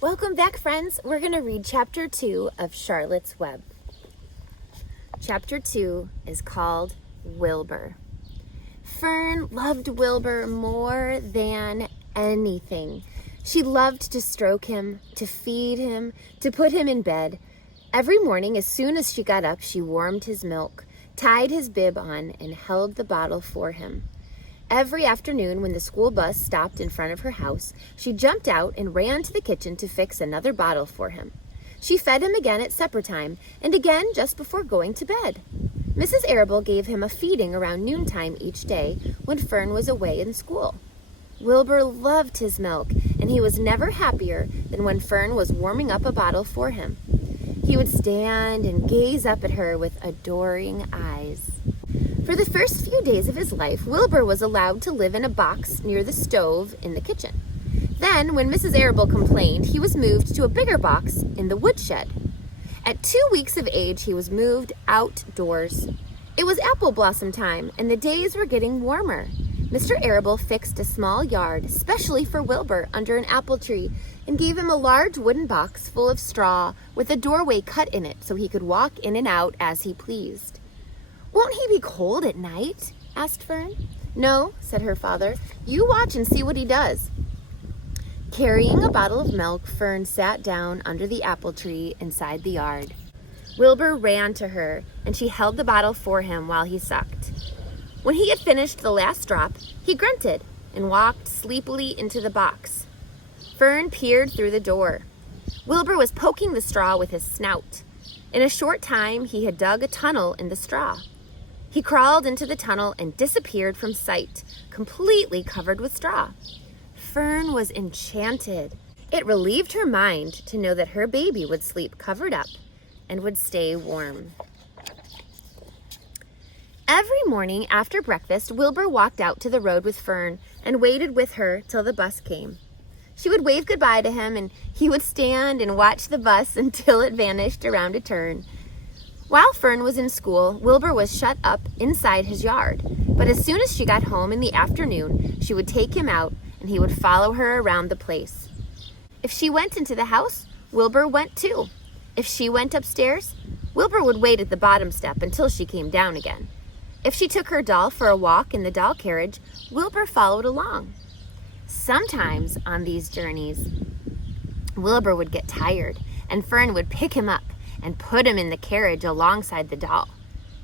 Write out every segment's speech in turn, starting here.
Welcome back, friends. We're going to read Chapter 2 of Charlotte's Web. Chapter 2 is called Wilbur. Fern loved Wilbur more than anything. She loved to stroke him, to feed him, to put him in bed. Every morning, as soon as she got up, she warmed his milk, tied his bib on, and held the bottle for him. Every afternoon, when the school bus stopped in front of her house, she jumped out and ran to the kitchen to fix another bottle for him. She fed him again at supper time, and again just before going to bed. Mrs. Arable gave him a feeding around noontime each day when Fern was away in school. Wilbur loved his milk, and he was never happier than when Fern was warming up a bottle for him. He would stand and gaze up at her with adoring eyes. For the first few days of his life, Wilbur was allowed to live in a box near the stove in the kitchen. Then, when Mrs. Arable complained, he was moved to a bigger box in the woodshed. At 2 weeks of age, he was moved outdoors. It was apple blossom time, and the days were getting warmer. Mr. Arable fixed a small yard, especially for Wilbur, under an apple tree, and gave him a large wooden box full of straw with a doorway cut in it so he could walk in and out as he pleased. "Won't he be cold at night?" asked Fern. "No," said her father. "You watch and see what he does." Carrying a bottle of milk, Fern sat down under the apple tree inside the yard. Wilbur ran to her, and she held the bottle for him while he sucked. When he had finished the last drop, he grunted and walked sleepily into the box. Fern peered through the door. Wilbur was poking the straw with his snout. In a short time, he had dug a tunnel in the straw. He crawled into the tunnel and disappeared from sight, completely covered with straw. Fern was enchanted. It relieved her mind to know that her baby would sleep covered up and would stay warm. Every morning after breakfast, Wilbur walked out to the road with Fern and waited with her till the bus came. She would wave goodbye to him, and he would stand and watch the bus until it vanished around a turn. While Fern was in school, Wilbur was shut up inside his yard. But as soon as she got home in the afternoon, she would take him out, and he would follow her around the place. If she went into the house, Wilbur went too. If she went upstairs, Wilbur would wait at the bottom step until she came down again. If she took her doll for a walk in the doll carriage, Wilbur followed along. Sometimes on these journeys, Wilbur would get tired, and Fern would pick him up and put him in the carriage alongside the doll.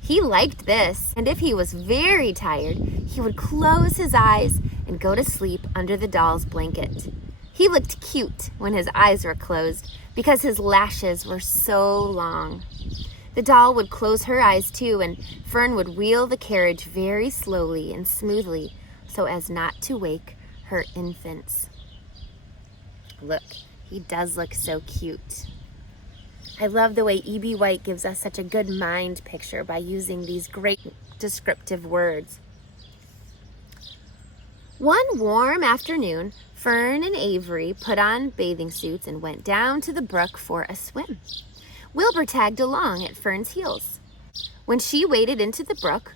He liked this, and if he was very tired, he would close his eyes and go to sleep under the doll's blanket. He looked cute when his eyes were closed because his lashes were so long. The doll would close her eyes too, and Fern would wheel the carriage very slowly and smoothly so as not to wake her infants. Look, he does look so cute. I love the way E.B. White gives us such a good mind picture by using these great descriptive words. One warm afternoon, Fern and Avery put on bathing suits and went down to the brook for a swim. Wilbur tagged along at Fern's heels. When she waded into the brook,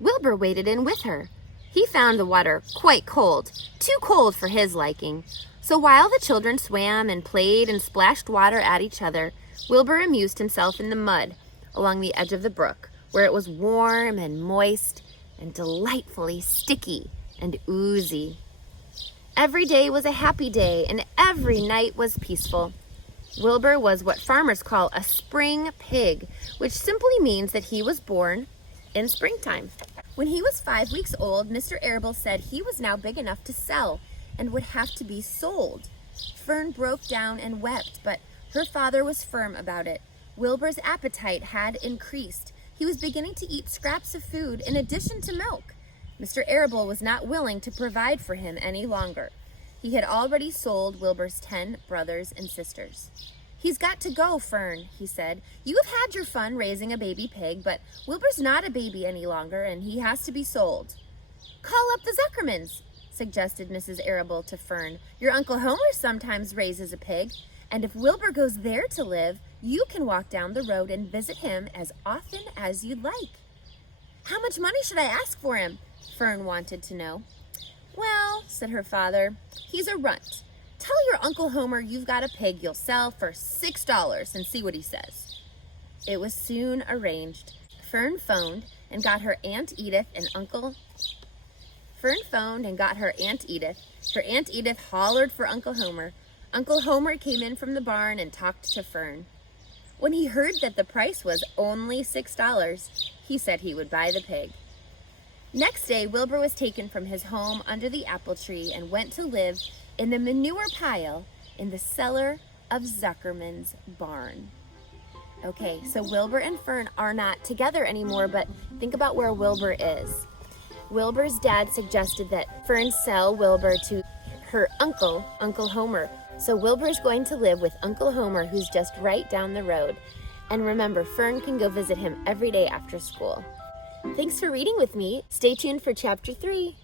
Wilbur waded in with her. He found the water quite cold, too cold for his liking. So while the children swam and played and splashed water at each other, Wilbur amused himself in the mud along the edge of the brook, where it was warm and moist and delightfully sticky and oozy. Every day was a happy day, and every night was peaceful. Wilbur was what farmers call a spring pig, which simply means that he was born in springtime. When he was 5 weeks old, Mr. Arable said he was now big enough to sell and would have to be sold. Fern broke down and wept, but her father was firm about it. Wilbur's appetite had increased. He was beginning to eat scraps of food in addition to milk. Mr. Arable was not willing to provide for him any longer. He had already sold Wilbur's 10 brothers and sisters. "He's got to go, Fern," he said. "You have had your fun raising a baby pig, but Wilbur's not a baby any longer, and he has to be sold." "Call up the Zuckermans," suggested Mrs. Arable to Fern. "Your Uncle Homer sometimes raises a pig, and if Wilbur goes there to live, you can walk down the road and visit him as often as you'd like." "How much money should I ask for him?" Fern wanted to know. "Well," said her father, "he's a runt. Tell your Uncle Homer you've got a pig you'll sell for $6 and see what he says." It was soon arranged. Fern phoned and got her Aunt Edith. Her Aunt Edith hollered for Uncle Homer. Uncle Homer came in from the barn and talked to Fern. When he heard that the price was only $6, he said he would buy the pig. Next day, Wilbur was taken from his home under the apple tree and went to live in the manure pile in the cellar of Zuckerman's barn. Okay, so Wilbur and Fern are not together anymore, but think about where Wilbur is. Wilbur's dad suggested that Fern sell Wilbur to her uncle, Uncle Homer. So Wilbur's going to live with Uncle Homer, who's just right down the road. And remember, Fern can go visit him every day after school. Thanks for reading with me. Stay tuned for Chapter 3.